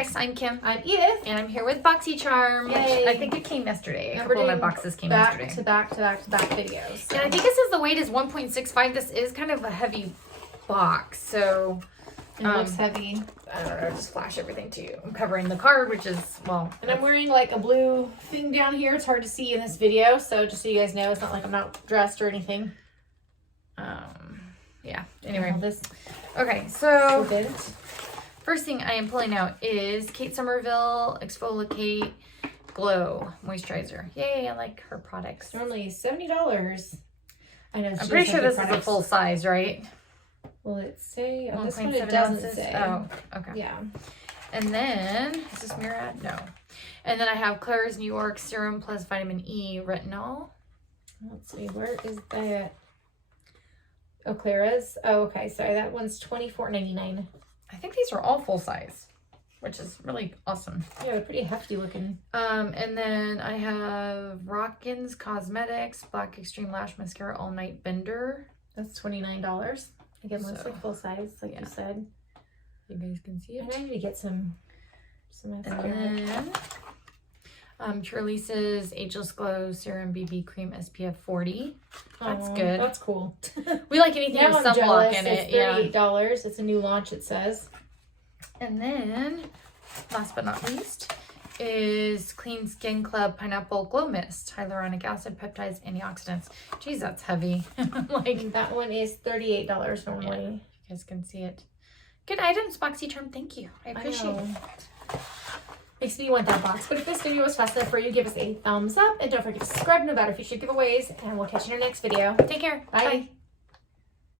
Next, I'm Kim. I'm Edith. And I'm here with Boxycharm. Yay. I think it came yesterday. And A couple of my boxes came yesterday. Back to back videos. So. And I think it says the weight is 1.65. This is kind of a heavy box. So it looks heavy. I don't know, just flash everything to you. I'm covering the card, which is, well. And I'm wearing like a blue thing down here. It's hard to see in this video. So just so you guys know, it's not like I'm not dressed or anything. Yeah. Anyway. This. Okay, so Good. first thing I am pulling out is Kate Somerville Exfoliate Glow Moisturizer. Yay, I like her products. It's normally $70. I know. I'm pretty sure this is a full size, right? Will it say? On this 1.7 one it doesn't ounces. say. Oh, okay. Yeah. And then, is this Murad? No. And then I have Claire's New York Serum plus Vitamin E Retinol. Let's see, where is that? Oh, Clara's. Oh, okay. Sorry, that one's $24.99. I think these are all full size, which is really awesome. Yeah, they're pretty hefty looking. And then I have Rockins Cosmetics Black Extreme Lash Mascara All Night Bender. That's $29. Again, looks So, like full size, like you said. You guys can see it. And I need to get some mascara. And then Trulise's Ageless Glow Serum BB Cream SPF 40. That's good. That's cool. We like anything Now with I'm sunblock jealous. in it. It's $38. It's a new launch, it says. And then, last but not least, is Clean Skin Club Pineapple Glow Mist. Hyaluronic acid, peptides, antioxidants. Jeez, that's heavy. Like that one is $38 normally. Yeah, you guys can see it. Good items, Boxycharm. Thank you. I appreciate it. Makes me want that box. But if this video was fast enough for you, give us a thumbs up. And don't forget to subscribe to know about our future giveaways. And we'll catch you in our next video. Take care. Bye. Bye.